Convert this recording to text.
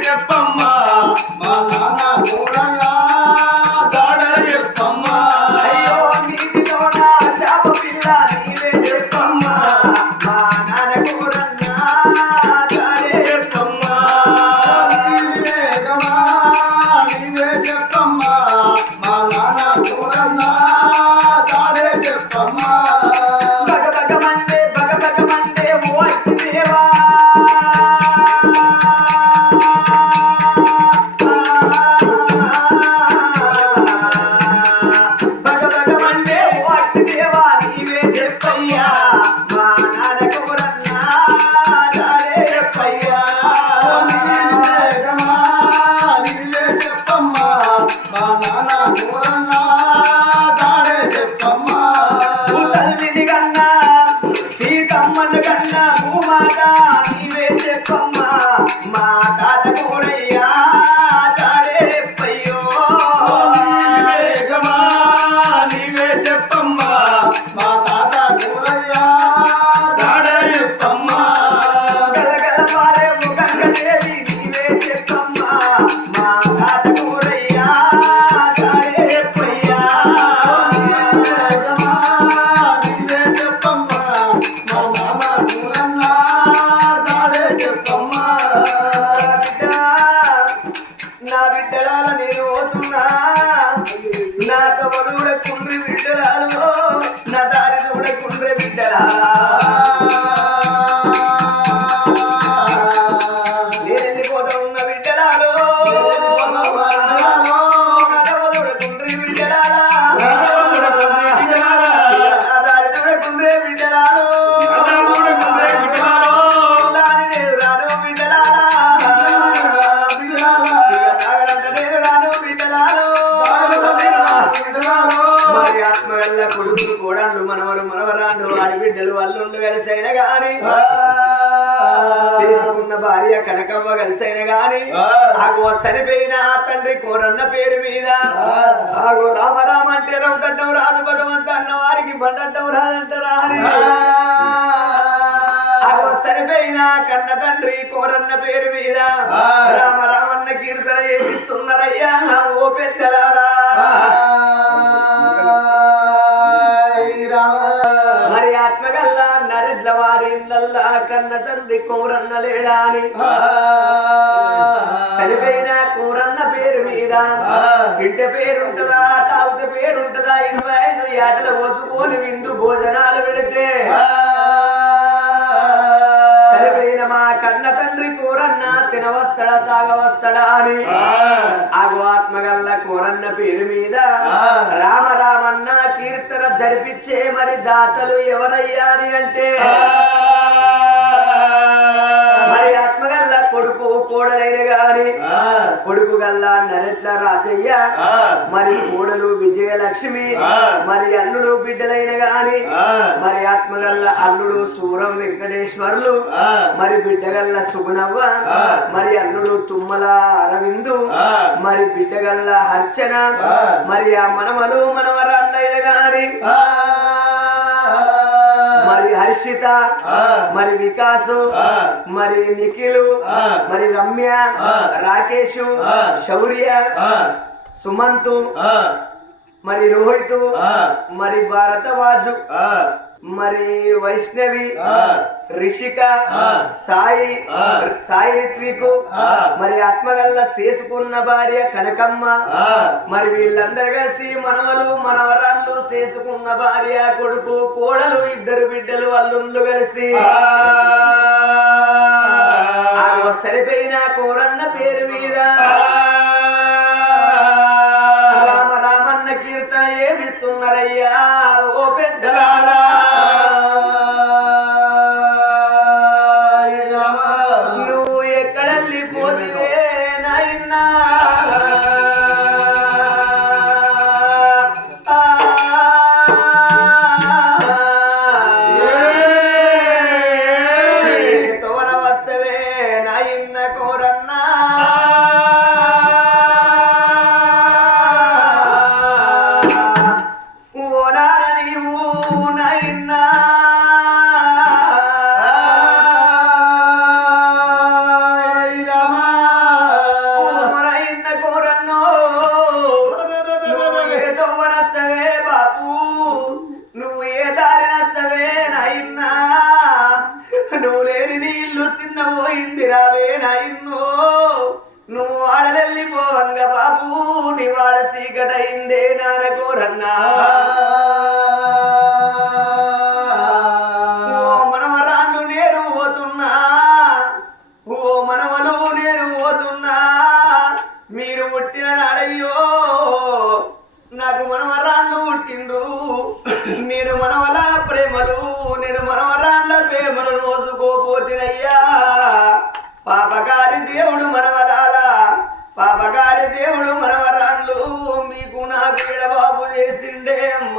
é bom. బిడ్డలు అల్లుండు కలిసైన గాని. చేసుకున్న భార్య కనకవ్వ కలిసైన గాని. ఆగో సరిపోయిన ఆ తండ్రి కోరన్న పేరు మీద. ఆగో రామ రామ అంటే రమతట్టం రాదు భగవంత అన్న వారికి బండట్టం రాదంటారా సరిపోయిన కన్న తండ్రి కోరన్న పేరు మీద. రామ రామన్న కీర్తన చేపిస్తున్నారయ్యా ఓ పెద్దలారా. వారిళ్ళల్లా కన్న తండ్రి కోరన్న లేడా అని. చనిపోయిన కూరన్న పేరు మీద. బిడ్డ పేరుంటదా తాగుత పేరుంటదా ఇరవై ఐదు ఏటల పోసుకొని విందు భోజనాలు పెడితే తినవస్తడా తాగవస్తడా అని ఆగు ఆత్మగల్ల కూరన్న పేరు మీద రామ రామన్న కీర్తన జరిపించే మరి దాతలు ఎవరయ్యా అని అంటే గల్లా నరేట్ల రాజయ్య. మరి కోడలు విజయలక్ష్మి. మరి అల్లుడు బిడ్డలైన గాని. మరి ఆత్మగల్ల అల్లుడు సూరం వెంకటేశ్వర్లు. మరి బిడ్డగల్ల సుగుణవ్వ. మరి అల్లుడు తుమ్మల అరవిందు. మరి బిడ్డగల్ల హర్చన మరి ఆ మనమలు మనవరాళ్ళైన గాని. హర్షిత మరి వికాసు మరి నిఖిలు మరి రమ్య రాకేషు శౌర్య సుమంతు మరి రోహిత్ మరి భారతవాజు మరి వైష్ణవి రిషిక సాయి సాయి రిత్వికు మరి ఆత్మగల్ల చేసుకున్న భార్య కనకమ్మ మరి వీళ్ళందరూ కలిసి మనవలు మనవరాళ్ళు చేసుకున్న భార్య కొడుకు కోడలు ఇద్దరు బిడ్డలు అల్లుళ్ళు కలిసి. సరిపోయిన కోరన్న పేరు మీద. రామ రామన్న కీర్తన ఏమిస్తున్నారయ్యా? ఓ పెద్దలారా. పోయింది నువ్వు వాడలెళ్ళిపోవంగ బాపు నీ వాడ సీకటయిందే నాన్న పోతున్నా ఓ మనవలు పోతున్నా మీరు పుట్టిన నాడయ్యో దేవుడు మనవలాల పాపగారి దేవుడు మనవరాళ్ళు మీకు నాకు ఎడబాబు చేసిండే అమ్మ.